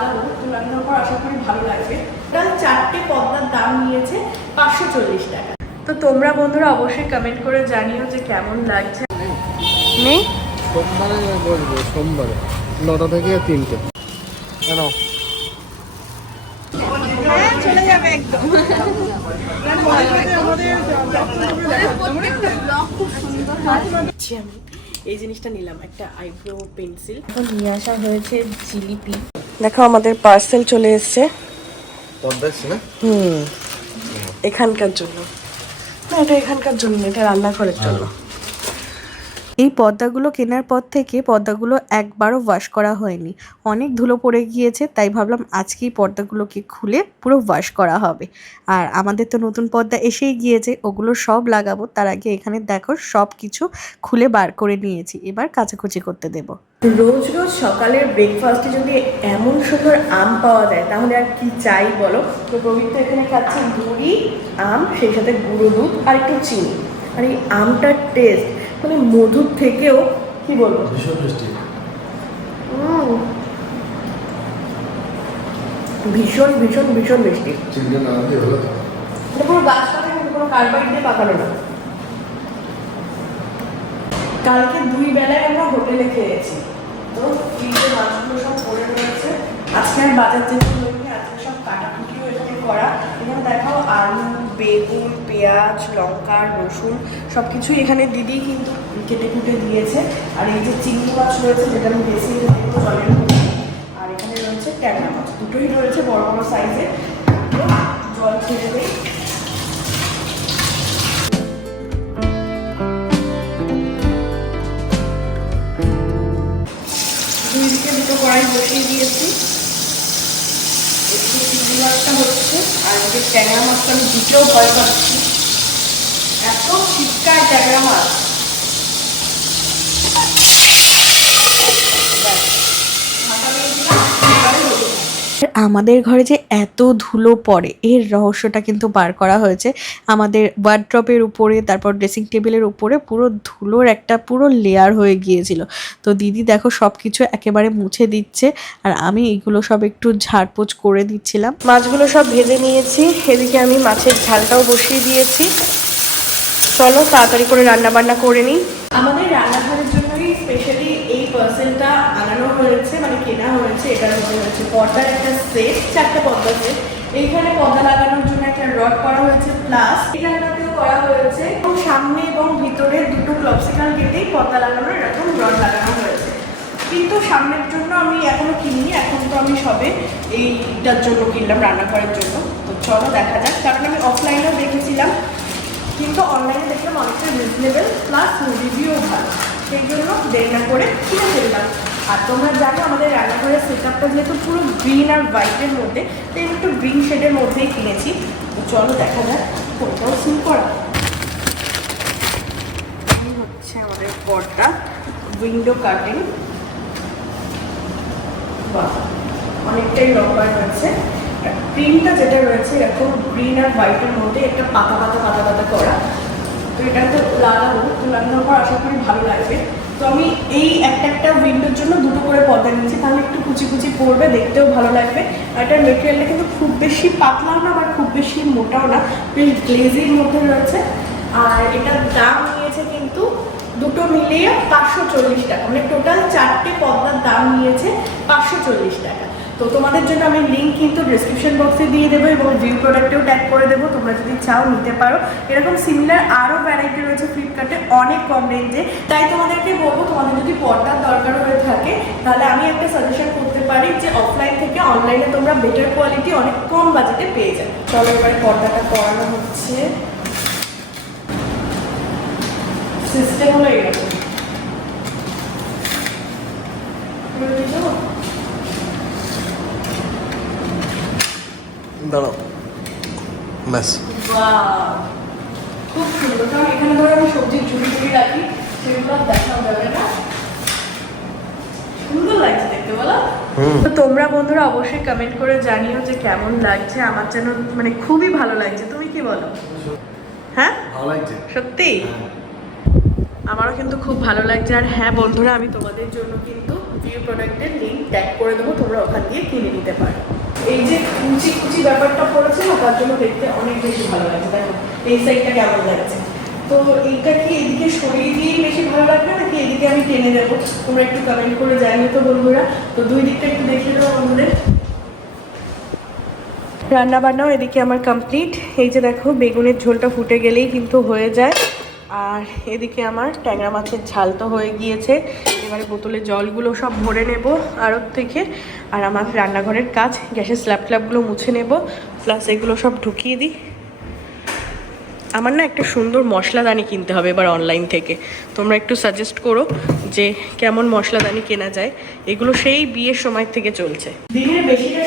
লাগাবো তো লাগানোর পর আশা করি ভালো লাগবে। টোটাল চারটে পদ্মার দাম নিয়েছে পাঁচশো চল্লিশ টাকা। তো তোমরা বন্ধুরা অবশ্যই কমেন্ট করে জানিও যে কেমন লাগছে। নেই সোমবারে বলব সোমবারে। নটা থেকে তিনটে। কেন? চলে যাবে একদম। এই জিনিসটা নিলাম একটা আইব্রো পেন্সিল। এখন নিয়ে আসা হয়েছে জিলিপি। দেখো আমাদের পার্সেল চলে এসছে। হুম। এখানকার জন্য। না এটা এখানকার জন্য এটা রান্নাঘরের জন্য। এই পর্দাগুলো কেনার পর থেকে পর্দাগুলো একবারও ওয়াশ করা হয়নি। অনেক ধুলো পড়ে গিয়েছে, তাই ভাবলাম আজকেই পর্দাগুলোকে খুলে পুরো ওয়াশ করা হবে। আর আমাদের তো নতুন পর্দা এসেই গিয়েছে, ওগুলো সব লাগাবো। তার আগে এখানে দেখো সব কিছু খুলে বার করে নিয়েছি। এবার কাচাকুচি করতে দেব। রোজ রোজ সকালের ব্রেকফাস্টে যদি এমন সুন্দর আম পাওয়া যায়, তাহলে আর কি চাই বলো? তো প্রবীর এখানে খাচ্ছে মুড়ি, আম, সেই সাথে গুঁড়ো দুধ আর একটু চিনি। আর এই আমটার টেস্ট মানে মধুর থেকেও কি বলব? ভীষণ মিষ্টি। ভীষণ ভীষণ ভীষণ মিষ্টি। এটা পুরো গাছ পাতা কিন্তু কোনো কার্বাইড দিয়ে পাকানো না। কালকে দুই বেলায় আমরা হোটেলে খেয়েছি। তো ফ্রিজে মাছগুলো সব পড়ে রয়েছে। আজকে আর বাজার হয়নি আজকে সব কাটাকুটিও এখানে করা। এখানে দেখাও আলু বেগুন, পেঁয়াজ, লঙ্কা, রসুন সব কিছুই এখানে দিদি কিন্তু কেটে কুটে দিয়েছে। আর এই যে চিংড়ি মাছ রয়েছে, যেটা আমি বেশি জলের মধ্যে। আর এখানে রয়েছে ট্যাংরা মাছ। দুটোই রয়েছে বড় বড় সাইজে জল ছেড়ে দেয় দুই দিকে দুটো কড়াই বসিয়ে দিয়েছি। চিংড়ি মাছটা হচ্ছে, আর এদিকে ট্যাংরা মাছটা আমি দিতেও ভয় পাচ্ছি এত শীতকাল ট্যাংরা মাছ ব্যাস, ঢাকা দিয়ে দিলাম, এবারে হয়ে যাবে। আমাদের ঘরে যে এত ধুলো পড়ে এর রহস্যটা কিন্তু বার করা হয়েছে। আমাদের ওয়ার্ড্রপের উপরে তারপর ড্রেসিং টেবিলের উপরে পুরো ধুলোর একটা পুরো লেয়ার হয়ে গিয়েছিল। তো দিদি দেখো সব কিছু একেবারে মুছে দিচ্ছে আর আমি এইগুলো সব একটু ঝাড়পোছ করে দিচ্ছিলাম। মাছগুলো সব ভেজে নিয়েছি এদিকে আমি মাছের ঝালটাও বসিয়ে দিয়েছি। চলো তাড়াতাড়ি করে রান্না বান্না করে নিই। আমাদের রান্নাঘরের জন্যই স্পেশালি এই পার্সেলটা আনানো হয়েছে মানে কেনা হয়েছে এটার মধ্যে হয়েছে পর্দার একটা সেট চারটে পর্দা সেট এইখানে পর্দা লাগানোর জন্য একটা রড করা হয়েছে প্লাস জায়গাতেও করা হয়েছে। এবং সামনে এবং ভিতরে দুটো ক্লপসিকাল গেটেই পর্দা লাগানোর এরকম রড লাগানো হয়েছে। কিন্তু সামনের জন্য আমি এখনও কিনিনি, এখন তো আমি সবে এইটার জন্য কিনলাম, রান্না রান্নাঘরের জন্য। তো চলো দেখা যাক, কারণ আমি অফলাইনেও দেখেছিলাম। কিন্তু অনলাইনে দেখলাম অনেকটা রিজনেবল প্লাস রিভিউ ভালো। সেই জন্য দেরি না করে কিনে ফেললাম। আর তোমরা জানো আমাদের রান্নাঘরের সেট আপটা যেহেতু পুরো গ্রিন আর হোয়াইটের মধ্যে তো আমি একটু গ্রিন শেডের মধ্যেই কিনেছি। তো চলো দেখা যাক কোনটাও সিল করা। হচ্ছে আমাদের পর্দা উইন্ডো কাটিং বাহ, অনেকটাই লম্বা রয়েছে প্রিন্টটা যেটা রয়েছে এরকম গ্রিন আর হোয়াইটের মধ্যে একটা পাতা পাতা পাতা পাতা করা। তো এটাতে লাগাবো, তো লাগানোর পর আশা করি ভালো লাগবে। তো আমি এই একটা একটা উইন্ডোর জন্য দুটো করে পর্দা নিয়েছি। তাহলে একটু কুচি কুচি পড়বে দেখতেও ভালো লাগবে। আর এটার মেটেরিয়ালটা কিন্তু খুব বেশি পাতলাও না, আবার খুব বেশি মোটাও না বেশ গ্লেজির মধ্যে রয়েছে। আর এটার দাম নিয়েছে কিন্তু দুটো মিলিয়ে পাঁচশো চল্লিশ টাকা। মানে টোটাল চারটে পদ্মার দাম নিয়েছে পাঁচশো চল্লিশ টাকা। তো তোমাদের জন্য আমি লিঙ্ক কিন্তু ডিসক্রিপশন বক্সে দিয়ে দেবো এবং ভিউ প্রোডাক্টেও ট্যাগ করে দেবো, তোমরা যদি চাও নিতে পারো। এরকম সিমিলার আরও ভ্যারাইটি রয়েছে ফ্লিপকার্টে অনেক কম রেঞ্জে তাই তোমাদেরকে বলব, তোমাদের যদি পর্দার দরকার হয়ে থাকে, তাহলে আমি একটা সাজেশন করতে পারি যে অফলাইন থেকে অনলাইনে তোমরা বেটার কোয়ালিটি অনেক কম বাজেটে পেয়ে যাবে। চলো এবারে পর্দাটা করানো হচ্ছে। সিস্টেম হলো এরকম। দাঁড়াও। ব্যাস। খুব সুন্দর। কারণ এখানে ধরো আমি সবজির ঝুড়ি ঝুড়ি রাখি সেগুলো আর দেখাও যাবে না। তো তোমরা বন্ধুরা অবশ্যই কমেন্ট করে জানিও যে কেমন লাগছে। আমার যেন মানে খুবই ভালো লাগছে। তুমি কি বলো? হ্যাঁ? ভালো লাগছে। সত্যি? আমারও কিন্তু খুব ভালো লাগছে। আর হ্যাঁ বন্ধুরা আমি তোমাদের জন্য কিন্তু ভিউ প্রোডাক্টের লিঙ্ক ট্যাগ করে দেবো। তোমরা ওখান দিয়ে কিনে নিতে পারো। এই যে কুচি কুচি ব্যাপারটা পড়েছে না, তার জন্য দেখতে অনেক বেশি ভালো লাগছে। দেখো, এই সাইডটা কেমন লাগছে তো এইটা কি এদিকে সরিয়ে দিয়েই বেশি ভালো লাগবে নাকি এদিকে আমি টেনে দেবো? তোমরা একটু কমেন্ট করে জানিয়ে তো বন্ধুরা। তো দুই দিকটা একটু দেখিয়ে দেবো বন্ধুদের রান্না বান্নাও এদিকে আমার কমপ্লিট এই যে দেখো, বেগুনের ঝোলটা ফুটে গেলেই কিন্তু হয়ে যায়। আর এদিকে আমার ট্যাংরা মাছের ঝাল তো হয়ে গিয়েছে। এবারে বোতলে জলগুলো সব ভরে নেব আড়ত থেকে। আর আমার রান্নাঘরের কাজ, গ্যাসের স্ল্যাব ফ্ল্যাবগুলো মুছে নেব প্লাস এগুলো সব ঢুকিয়ে দিই। আমার না একটা সুন্দর মশলাদানি কিনতে হবে এবার অনলাইন থেকে। তোমরা একটু সাজেস্ট করো যে কেমন মশলাদানি কেনা যায়। এগুলো সেই বিয়ের সময় থেকে চলছে। দিনের কিন্তু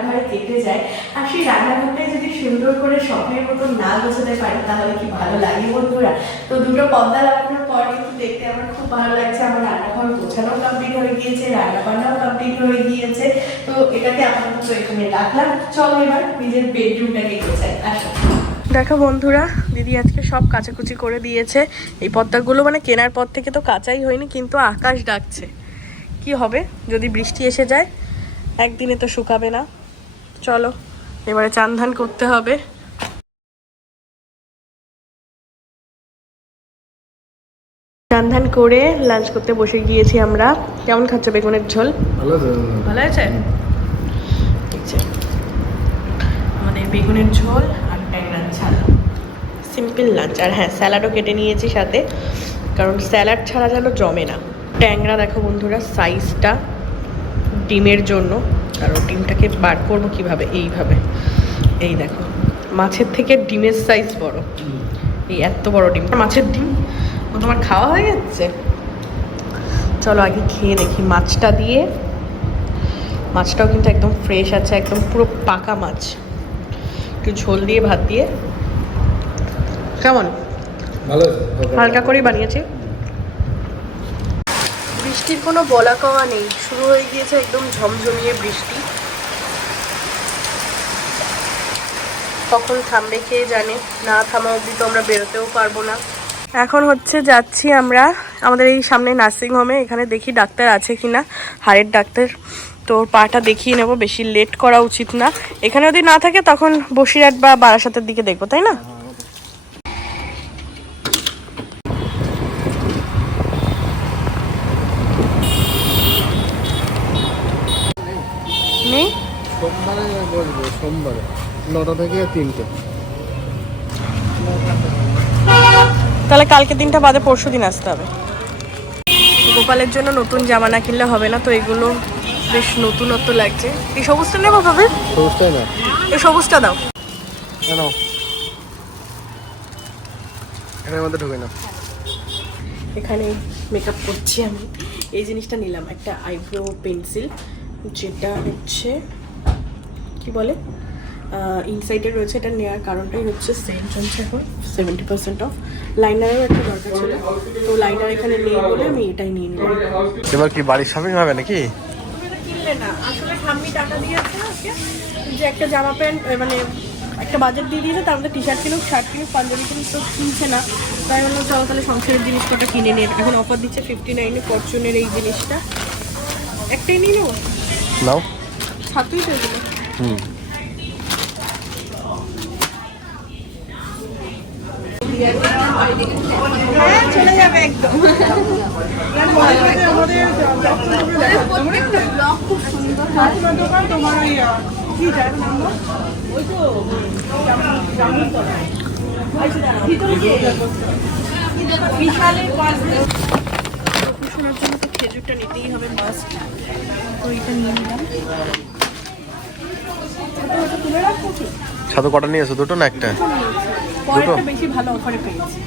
রান্নাঘরে কেটে যায়, আর সেই রান্নাঘরটা যদি সুন্দর করে স্বপ্নের মতো না গোছাতে পারি, তাহলে কি ভালো লাগে বন্ধুরা? তো দুটো পর্দা লাগানোর পর কিন্তু দেখতে আমার খুব ভালো লাগছে। আমার রান্নাঘর গোছানো কমপ্লিট হয়ে গিয়েছে রান্না বান্নাও কমপ্লিট হয়ে গিয়েছে। তো এটাকে আপাতত এখানে রাখলাম। চলো এবার নিজের বেডরুমটাকে গোছাই। আসো। দেখো বন্ধুরা, দিদি আজকে সব কাচাকুচি করে দিয়েছে। এই পর্দাগুলো মানে কেনার পর থেকে তো কাঁচাই হয়নি, কিন্তু আকাশ ডাকছে। কি হবে? যদি বৃষ্টি এসে যায়, একদিনে তো শুকাবে না। চলো এবারে চান ধান করতে হবে। চান ধান করে লাঞ্চ করতে বসে গিয়েছি আমরা। কেমন খাচ্ছ বেগুনের ঝোল? ভালো আছে আমাদের বেগুনের ঝোল আর ট্যাংরার ঝাল। সিম্পল লাঞ্চ আর হ্যাঁ স্যালাডও কেটে নিয়েছি সাথে। কারণ স্যালাড ছাড়া যেন জমে না। ট্যাংরা দেখো বন্ধুরা সাইজটা ডিমের জন্য। কারণ ডিমটাকে বার করব কীভাবে? এইভাবে। এই দেখো মাছের থেকে ডিমের সাইজ বড়। এই এত বড় ডিম। মাছের ডিম ও তোমার খাওয়া হয়ে যাচ্ছে? চলো আগে খেয়ে দেখি মাছটা দিয়ে। মাছটাও কিন্তু একদম ফ্রেশ আছে একদম পুরো পাকা মাছ। একটু ঝোল দিয়ে ভাত দিয়ে। কেমন? হালকা করেই বানিয়েছি। বৃষ্টির কোনো বলা কওয়া নেই। শুরু হয়ে গিয়েছে একদম ঝমঝমিয়ে বৃষ্টি। কখন থামবে কে জানে? না থামা অবধি তো আমরা বেরোতেও পারব না। এখন হচ্ছে যাচ্ছি আমরা আমাদের এই সামনে নার্সিং হোমে। এখানে দেখি ডাক্তার আছে কি না, হাড়ের ডাক্তার। তো পাটা দেখিয়ে নেব, বেশি লেট করা উচিত না। এখানে যদি না থাকে তখন বসিরহাট বা বারাসাতের দিকে দেখব, তাই না নেই সোমবারে বসবো সোমবারে নটা থেকে তিনটে। তাহলে কালকে দিনটা বাদে পরশু দিন আসতে হবে। গোপালের জন্য নতুন জামা না কিনলে হবে না তো এগুলো বেশ নতুনত্ব লাগছে। এই সবুজটা নেব ভাবে সবুজটাই না এই সবুজটা দাও। কেন এটার মধ্যে ঢুকে না এখানে মেকআপ করছি আমি। এই জিনিসটা নিলাম একটা আইব্রো পেন্সিল যেটা হচ্ছে কি বলে? ইনসাইডে রয়েছে এটা নেওয়ার কারণটাই হচ্ছে সেল চলছে এখন সেভেন্টি পার্সেন্ট অফ লাইনারেরও একটা দরকার ছিল। তো লাইনার এখানে নেই বলে আমি এটাই নিয়ে নিলাম। এবার কি বাড়ির শপিং হবে নাকি? কিনলে না। আসলে ঠাম্মি টাকা দিয়েছে আজকে যে একটা জামা প্যান্ট মানে একটা বাজেট দিয়ে দিয়েছে তার মধ্যে টি শার্ট কিনুক শার্ট কিনুক পাঞ্জাবি কিনুক তো কিনছে না। তাই বললাম চলো তাহলে সংসারের জিনিসপত্র কিনে নিয়ে এখন অফার দিচ্ছে ফিফটি নাইনে ফরচুনের এই জিনিসটা। একটাই নিয়ে নেব? নাও। সাতই তো হুম। হ্যাঁ চলে যাবে একদম। শোনার জন্য তো খেজুরটা নিতেই হবে মাস্ট তো এটা নিয়ে নিলাম। তুলে রাখব কি ছাতু দুটো না একটা? পরেরটা বেশি ভালো অফারে পেয়েছি।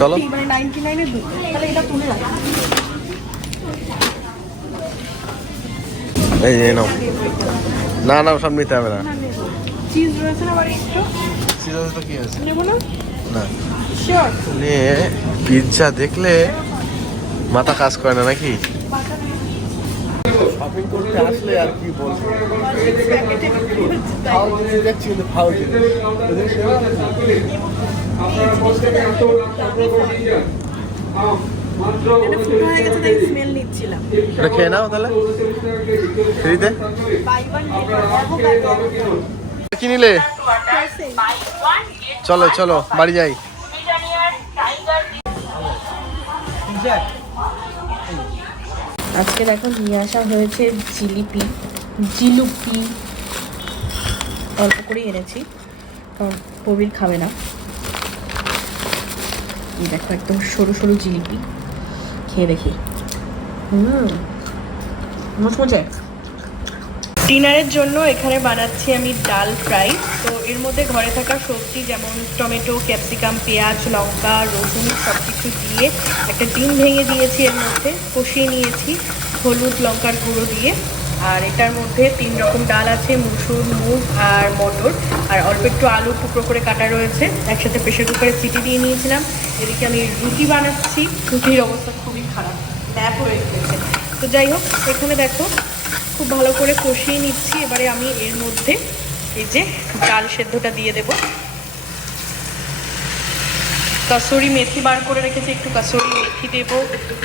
চলো। মানে নাইনটি নাইনের দুটো। তাহলে এটা তুলে রাখি। এই যে নাও। না না সব নিতে হবে না। চিজ রয়েছে না বাড়ি একটু? সিজারে তো কি আছে? নেব না? না। শিওর নিয়ে পিৎজা দেখলে মাথা কাজ করে না নাকি? শপিং করতে আসলে আর কি বলব? জিনিস দেখছি কিন্তু জিনিস। এটা খেয়ে নাও তাহলে। ফ্রিতে? কি নিলে? চলো চলো বাড়ি যাই। আজকে দেখো নিয়ে আসা হয়েছে জিলিপি, জিলুপি। অল্প করেই এনেছি, কারণ প্রবীর খাবে না। এই দেখো একদম সরু সরু জিলিপি, খেয়ে দেখি। হুম, মুচমুচে। ডিনারের জন্য এখানে বানাচ্ছি আমি ডাল ফ্রাই। তো এর মধ্যে ঘরে থাকা সবজি যেমন টমেটো, ক্যাপসিকাম, পেঁয়াজ, লঙ্কা, রসুন সব কিছু দিয়ে একটা ডিম ভেঙে দিয়েছি এর মধ্যে, কষিয়ে নিয়েছি হলুদ লঙ্কার গুঁড়ো দিয়ে। আর এটার মধ্যে তিন রকম ডাল আছে, মুসুর, মুগ আর মটর। আর অল্প একটু আলু টুকরো করে কাটা রয়েছে, একসাথে প্রেশার কুকারে সিটি দিয়ে নিয়েছিলাম। এদিকে আমি রুটি বানাচ্ছি, রুটির অবস্থা খুবই খারাপ ন্যাপ হয়ে গেছে। তো যাই হোক, এখানে দেখো খুব ভালো করে কষিয়ে নিচ্ছি। এবারে আমি এর মধ্যে এই যে ডাল সেদ্ধটা দিয়ে দেব। কাসুরি মেথি বার করে রেখেছি, একটু কাসুরি মেথি দেব,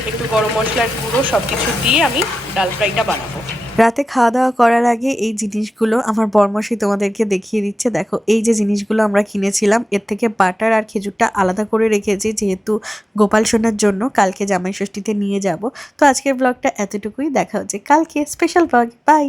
একটু গরম মশলার গুঁড়ো সব কিছু দিয়ে আমি ডাল ফ্রাইটা বানাবো। রাতে খাওয়া দাওয়া করার আগে এই জিনিসগুলো আমার বর্মশি তোমাদেরকে দেখিয়ে দিচ্ছে। দেখো, এই যে জিনিসগুলো আমরা কিনেছিলাম, এর থেকে বাটার আর খেজুরটা আলাদা করে রেখেছি, যেহেতু গোপাল সোনার জন্য কালকে জামাই ষষ্ঠীতে নিয়ে যাব। তো আজকের ব্লগটা এতটুকুই, দেখা হচ্ছে কালকে স্পেশাল ব্লগ বাই